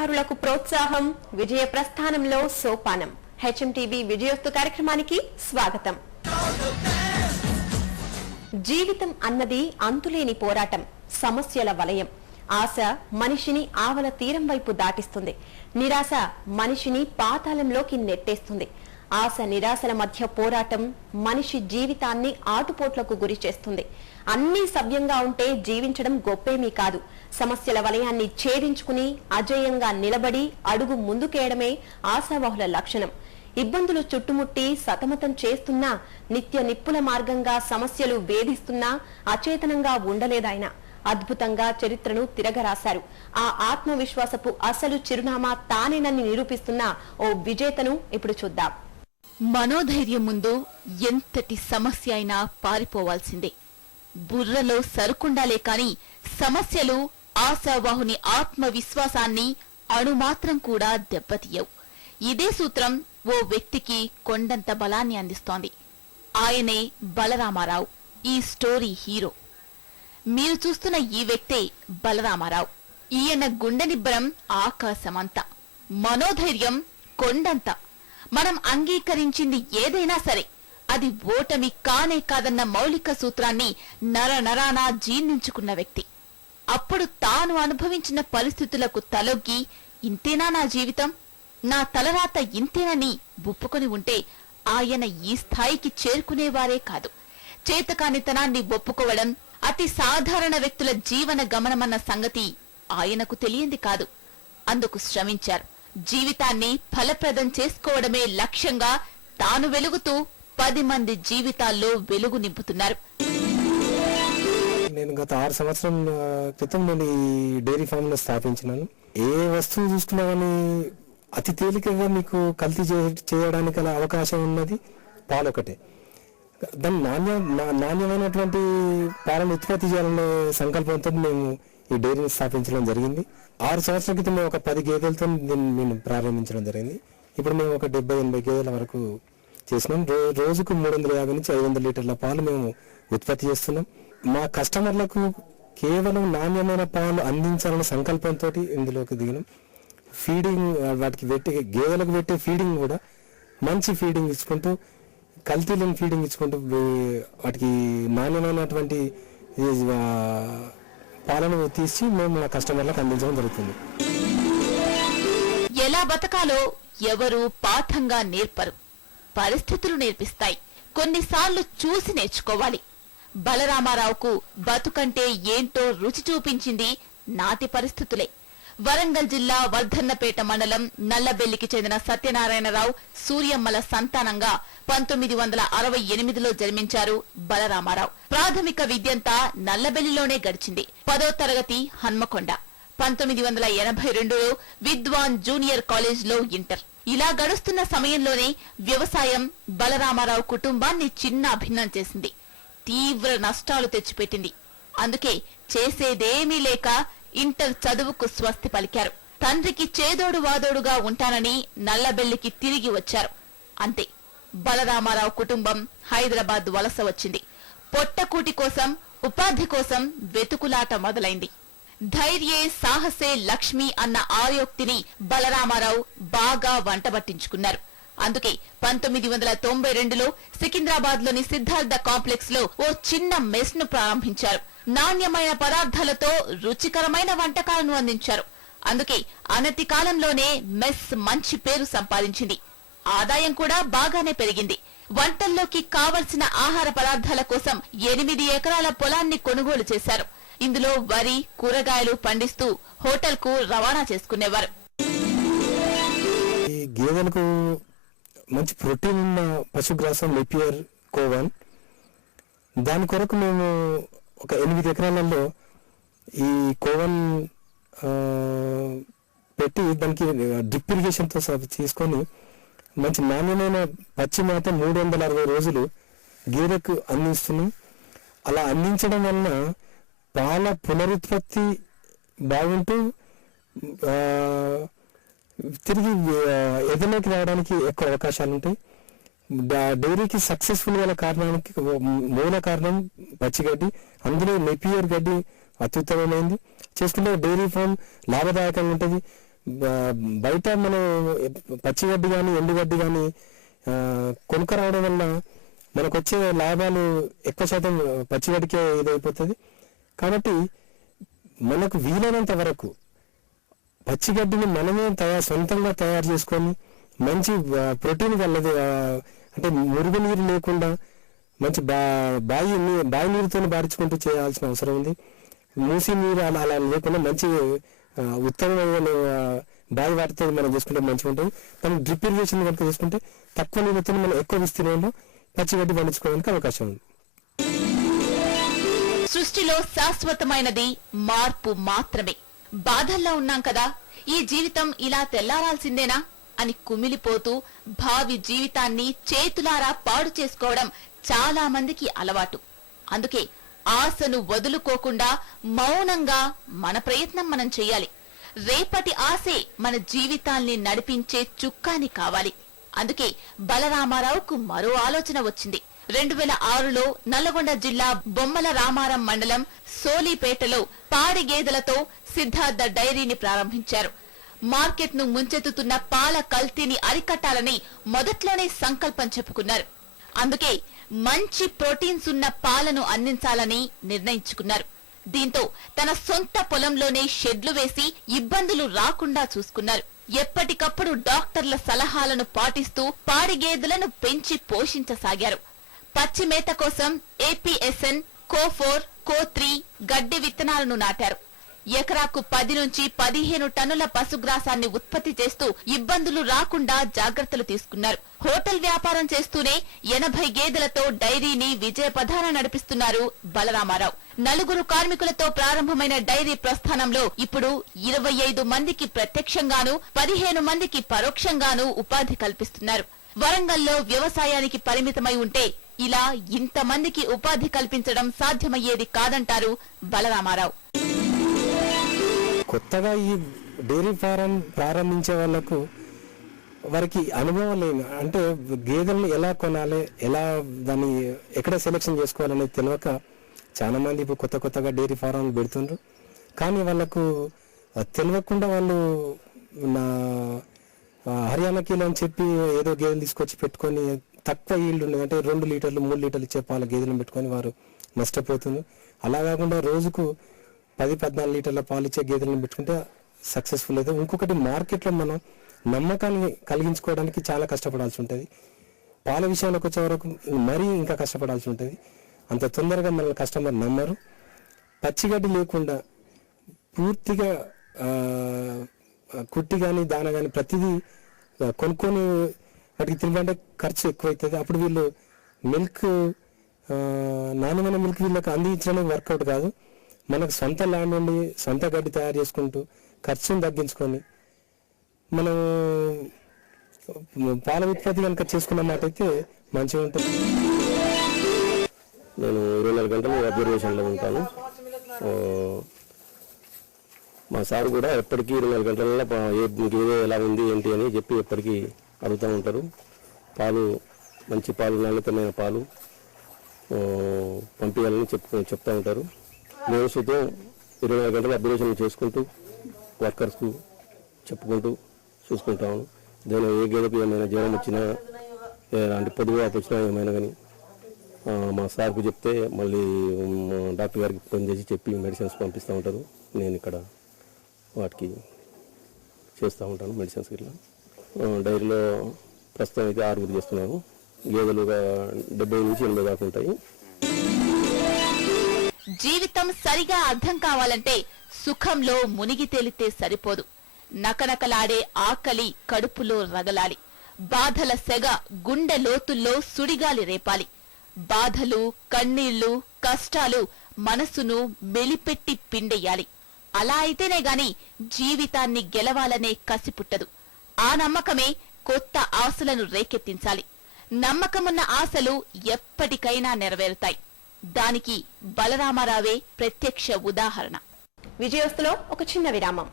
వ్యాపారులకు ప్రోత్సాహం విజయ ప్రస్థానంలో సోపానం. హెచ్ఎంటీవీ విజయోస్తు కార్యక్రమానికి స్వాగతం. జీవితం అన్నది అంతులేని పోరాటం, సమస్యల వలయం. ఆశ మనిషిని ఆవల తీరం వైపు దాటిస్తుంది, నిరాశ మనిషిని పాతాళంలోకి నెట్టేస్తుంది. ఆశ నిరాశల మధ్య పోరాటం మనిషి జీవితాన్ని ఆటుపోట్లకు గురి చేస్తుంది. అన్నీ సవ్యంగా ఉంటే జీవించడం గొప్పేమీ కాదు. సమస్యల వలయాన్ని ఛేదించుకుని అజేయంగా నిలబడి అడుగు ముందుకేయడమే ఆశావహుల లక్షణం. ఇబ్బందులు చుట్టుముట్టి సతమతం చేస్తున్నా, నిత్య నిప్పుల మార్గంగా సమస్యలు వేధిస్తున్నా అచేతనంగా ఉండలేదాయన. అద్భుతంగా చరిత్రను తిరగరాశారు. ఆ ఆత్మవిశ్వాసపు అసలు చిరునామా తానేనని నిరూపిస్తున్న ఓ విజేతను ఇప్పుడు చూద్దాం. మనోధైర్యం ముందు ఎంతటి సమస్య అయినా పారిపోవాల్సిందే. బుర్రలో సరుకుండాలే కాని సమస్యలు ఆశావాహుని ఆత్మవిశ్వాసాన్ని అణుమాత్రం కూడా దెబ్బతీయవు. ఇదే సూత్రం ఓ వ్యక్తికి కొండంత బలాన్ని అందిస్తోంది. ఆయనే బలరామారావు, ఈ స్టోరీ హీరో. మీరు చూస్తున్న ఈ వ్యక్తే బలరామారావు. ఈయన గుండె నిబ్బరం ఆకాశమంత, మనోధైర్యం కొండంత. మనం అంగీకరించింది ఏదైనా సరే అది ఓటమి కానే కాదన్న మౌలిక సూత్రాన్ని నరనరానా జీర్ణించుకున్న వ్యక్తి. అప్పుడు తాను అనుభవించిన పరిస్థితులకు తలొగ్గి, ఇంతేనా నా జీవితం, నా తలరాత ఇంతేనని ఒప్పుకొని ఉంటే ఆయన ఈ స్థాయికి చేరుకునేవారే కాదు. చేతకానితనాన్ని ఒప్పుకోవడం అతి సాధారణ వ్యక్తుల జీవన గమనమన్న సంగతి ఆయనకు తెలియంది కాదు. అందుకు శ్రమించారు. జీవితాన్ని ఫలప్రదం చేసుకోవడమే లక్ష్యంగా తాను వెలుగుతూ 10 మంది జీవితాల్లో వెలుగు నింపుతున్నారు. నేను గత 6 సంవత్సరాల క్రితం నేను ఈ డైరీ ఫామ్ లో స్థాపించినాను. ఏ వస్తువు చూసుకున్నా కానీ అతి తేలికగా మీకు కల్తీ చేయడానికి గల అవకాశం ఉన్నది పాలు ఒకటే. దాని నాణ్యమైనటువంటి పాలను ఉత్పత్తి చేయాలనే సంకల్పంతో మేము ఈ డైరీని స్థాపించడం జరిగింది. 6 సంవత్సరాల క్రితం మేము ఒక 10 గేదెలతో నేను ప్రారంభించడం జరిగింది. ఇప్పుడు మేము ఒక 70-80 గేదెల వరకు చేసినాం. రోజుకు 350 నుంచి 500 లీటర్ల పాలు మేము ఉత్పత్తి చేస్తున్నాం. మా కస్టమర్లకు కేవలం నాణ్యమైన పాలు అందించాలనే సంకల్పంతో ఇందులోకి దిగినాం. ఫీడింగ్ వాటికి గేదెలకు పెట్టే ఫీడింగ్ కూడా మంచి ఫీడింగ్ ఇచ్చుకుంటూ, కల్తీ లేని ఫీడింగ్ ఇచ్చుకుంటూ వాటికి నాణ్యమైనటువంటి పాలను తీసి మేము మా కస్టమర్లకు అందించడం జరుగుతుంది. ఎలా బతకాలో ఎవరు పాఠంగా నేర్పరు, పరిస్థితులు నేర్పిస్తాయి. కొన్నిసార్లు చూసి నేర్చుకోవాలి. బలరామారావుకు బతుకంటే ఏంటో రుచి చూపించింది నాటి పరిస్థితులే. వరంగల్ జిల్లా వర్ధన్నపేట మండలం నల్లబెల్లికి చెందిన సత్యనారాయణరావు సూర్యమ్మల సంతానంగా 1968లో జన్మించారు బలరామారావు. ప్రాథమిక విద్యంతా నల్లబెల్లిలోనే గడిచింది. 10వ తరగతి హన్మకొండ, 1982లో విద్వాన్ జూనియర్ కాలేజ్లో ఇంటర్. ఇలా గడుస్తున్న సమయంలోనే వ్యవసాయం బలరామారావు కుటుంబాన్ని చిన్న భిన్నం చేసింది, తీవ్ర నష్టాలు తెచ్చిపెట్టింది. అందుకే చేసేదేమీ లేక ఇంటర్ చదువుకు స్వస్తి పలికారు. తండ్రికి చేదోడు వాదోడుగా ఉంటానని నల్లబెల్లికి తిరిగి వచ్చారు. అంతే, బలరామారావు కుటుంబం హైదరాబాద్ వలస వచ్చింది. పొట్టకూటి కోసం, ఉపాధి కోసం వెతుకులాట మొదలైంది. ధైర్యే సాహసే లక్ష్మి అన్న ఆర్యోక్తిని బలరామారావు బాగా వంటబట్టించుకున్నారు. అందుకే 1992లో సికింద్రాబాద్ లోని సిద్ధార్థ కాంప్లెక్స్ లో ఓ చిన్న మెస్ ను ప్రారంభించారు. నాణ్యమైన పదార్థాలతో రుచికరమైన వంటకాలను అందించారు. అందుకే అనతి కాలంలోనే మెస్ మంచి పేరు సంపాదించింది. ఆదాయం కూడా బాగానే పెరిగింది. వంటల్లోకి కావలసిన ఆహార పదార్థాల కోసం 8 ఎకరాల పొలాన్ని కొనుగోలు చేశారు. ఇందులో వరి, కూరగాయలు పండిస్తూ హోటల్ కు రవాణా చేసుకునేవారు. ఈ గేదెలకు మంచి ప్రోటీన్ ఉన్న పశుగ్రాసం నెపియర్ కోవన్, దాని కొరకు మేము ఒక 8 ఎకరాలలో ఈ కోవన్ పెట్టి దానికి డ్రిప్ ఇరిగేషన్తో తీసుకొని మంచి నాణ్యమైన పచ్చి మేత 360 రోజులు గేదెకు అందిస్తున్నాం. అలా అందించడం వలన పాల పునరుత్పత్తి బాగుంటూ తిరిగి ఎదలోకి రావడానికి ఎక్కువ అవకాశాలు ఉంటాయి. డైరీకి సక్సెస్ఫుల్ గల కారణానికి మూల కారణం పచ్చిగడ్డి, అందులో నెపియర్ గడ్డి అత్యుత్తమమైంది. చేసుకుంటే డైరీ ఫామ్ లాభదాయకంగా ఉంటుంది. బయట మనం పచ్చిగడ్డి కానీ ఎండుగడ్డి కానీ కొనుక్కరావడం వల్ల మనకు వచ్చే లాభాలు ఎక్కువ శాతం పచ్చిగడ్డికే ఇదైపోతుంది. కాబట్టి మనకు వీలైనంత వరకు పచ్చిగడ్డిని మనమే సొంతంగా తయారు చేసుకొని మంచి ప్రోటీన్ కలది, అంటే మురుగునీరు లేకుండా మంచి బావి నీరుతో బారించుకుంటూ చేయాల్సిన అవసరం ఉంది. మూసి నీరు అలా లేకుండా మంచి ఉత్తమమైన బావి వాటితో మనం చేసుకుంటే మంచిగా ఉంటుంది. మనం డ్రిప్ ఇరిగేషన్ కనుక చేసుకుంటే తక్కువ నీరుతో మనం ఎక్కువ విస్తీర్ణంలో పచ్చిగడ్డి పండించుకోవడానికి అవకాశం ఉంది. సృష్టిలో శాశ్వతమైనది మార్పు మాత్రమే. బాధల్లో ఉన్నాం కదా, ఈ జీవితం ఇలా తెల్లారాల్సిందేనా అని కుమిలిపోతూ భావి జీవితాన్ని చేతులారా పాడు చేసుకోవడం చాలా మందికి అలవాటు. అందుకే ఆశను వదులుకోకుండా మౌనంగా మన ప్రయత్నం మనం చెయ్యాలి. రేపటి ఆశే మన జీవితాల్ని నడిపించే చుక్కాని కావాలి. అందుకే బలరామారావుకు మరో ఆలోచన వచ్చింది. 2006లో నల్లగొండ జిల్లా బొమ్మల రామారం మండలం సోలీపేటలో పాడి గేదెలతో సిద్ధార్థ డైరీని ప్రారంభించారు. మార్కెట్ ను ముంచెత్తుతున్న పాల కల్తీని అరికట్టాలని మొదట్లోనే సంకల్పం చెప్పుకున్నారు. అందుకే మంచి ప్రోటీన్స్ ఉన్న పాలను అందించాలని నిర్ణయించుకున్నారు. దీంతో తన సొంత పొలంలోనే షెడ్లు వేసి ఇబ్బందులు రాకుండా చూసుకున్నారు. ఎప్పటికప్పుడు డాక్టర్ల సలహాలను పాటిస్తూ పాడి గేదెలను పెంచి పోషించసాగారు. పచ్చి మేత కోసం APSN, కో4, కో3 గడ్డి విత్తనాలను నాటారు. ఎకరాకు 10 నుంచి 15 టన్నుల పశుగ్రాసాన్ని ఉత్పత్తి చేస్తూ ఇబ్బందులు రాకుండా జాగ్రత్తలు తీసుకున్నారు. హోటల్ వ్యాపారం చేస్తూనే 80 గేదెలతో డైరీని విజయపథాన నడిపిస్తున్నారు బలరామారావు. 4 కార్మికులతో ప్రారంభమైన డైరీ ప్రస్థానంలో ఇప్పుడు 25 మందికి ప్రత్యక్షంగానూ 15 మందికి పరోక్షంగానూ ఉపాధి కల్పిస్తున్నారు. వరంగల్లో వ్యవసాయానికి పరిమితమై ఉంటే ఇలా ఇంతమందికి ఉపాధి కల్పించడం సాధ్యమయ్యేది కాదంటారు బలరామారావు. కొత్తగా ఈ డైరీ ఫారం ప్రారంభించే వాళ్లకు వారికి అనుభవం లేదు. అంటే గేదెలను ఎలా కొనాలి, ఎలా దాన్ని ఎక్కడ సెలెక్షన్ చేసుకోవాలనేది తెలియక చాలా మంది ఇప్పుడు కొత్తగా డైరీ ఫారం పెడుతుండ్రు. కానీ వాళ్ళకు తెలియకుండా వాళ్ళు నా హర్యానాకి అని చెప్పి ఏదో గేదెలు తీసుకొచ్చి పెట్టుకొని తక్కువ ఈల్డ్ ఉన్నాయి అంటే 2 లీటర్లు 3 లీటర్లు ఇచ్చే పాల గేదెలను పెట్టుకొని వారు నష్టపోతున్నారు. అలా కాకుండా రోజుకు 10-14 లీటర్ల పాలు ఇచ్చే గేదెలను పెట్టుకుంటే సక్సెస్ఫుల్ అయితే. ఇంకొకటి మార్కెట్లో మనం నమ్మకాన్ని కలిగించుకోవడానికి చాలా కష్టపడాల్సి ఉంటుంది. పాల విషయంలోకి వచ్చే వరకు మరీ ఇంకా కష్టపడాల్సి ఉంటుంది. అంత తొందరగా మన కస్టమర్ నమ్మరు. పచ్చిగడ్డి లేకుండా పూర్తిగా కుట్టి కానీ దాన కానీ ప్రతిదీ కొనుక్కొని వాటికి తినడానికి ఖర్చు ఎక్కువైతుంది. అప్పుడు వీళ్ళు మిల్క్ నాణ్యమైన మిల్క్ వీళ్ళకి అందించడానికి వర్కౌట్ కాదు. మనకు సొంత ల్యాండ్ ఉండి సొంత గడ్డి తయారు చేసుకుంటూ ఖర్చును తగ్గించుకొని మనం పాల ఉత్పత్తి కనుక చేసుకున్న మాట అయితే మంచిగా ఉంటుంది. నేను 24 గంటలు అబ్జర్వేషన్లో ఉంటాను. మా సార్ కూడా ఎప్పటికీ 24 గంటలలో ఏదో ఎలా ఉంది ఏంటి అని చెప్పి ఎప్పటికీ అడుగుతూ ఉంటారు. పాలు మంచి పాలు, నాణ్యతమైన పాలు పంపించాలని చెప్తూ ఉంటారు. నేను సుతం 24 గంటలు అబ్జర్వేషన్ చేసుకుంటూ వర్కర్స్కు చెప్పుకుంటూ చూసుకుంటాను. దేని ఏ గేదెకు ఏమైనా జ్వరం వచ్చినా అంటే పొదుగు వాపు వచ్చినా ఏమైనా కానీ మా సార్కు చెప్తే మళ్ళీ డాక్టర్ గారికి ఫోన్ చేసి చెప్పి మెడిసిన్స్ పంపిస్తూ ఉంటారు. నేను ఇక్కడ వాటికి చేస్తూ ఉంటాను మెడిసిన్స్. ఇట్లా డైరీలో ప్రస్తుతం అయితే 6 చేస్తున్నాను. గేదెలుగా 70 నుంచి 80 దాకా ఉంటాయి. జీవితం సరిగా అర్థం కావాలంటే సుఖంలో మునిగి తేలితే సరిపోదు. నకనకలాడే ఆకలి కడుపులో రగలాలి. బాధల సెగ గుండె లోతుల్లో సుడిగాలి రేపాలి. బాధలు, కన్నీళ్లు, కష్టాలు మనసును మెలిపెట్టి పిండెయ్యాలి. అలా అయితేనే గాని జీవితాన్ని గెలవాలనే కసి పుట్టదు. ఆ నమ్మకమే కొత్త ఆశలను రేకెత్తించాలి. నమ్మకమున్న ఆశలు ఎప్పటికైనా నెరవేరుతాయి. దానికి బలరామారావే ప్రత్యక్ష ఉదాహరణ. విజయోస్తులో ఒక చిన్న విరామం.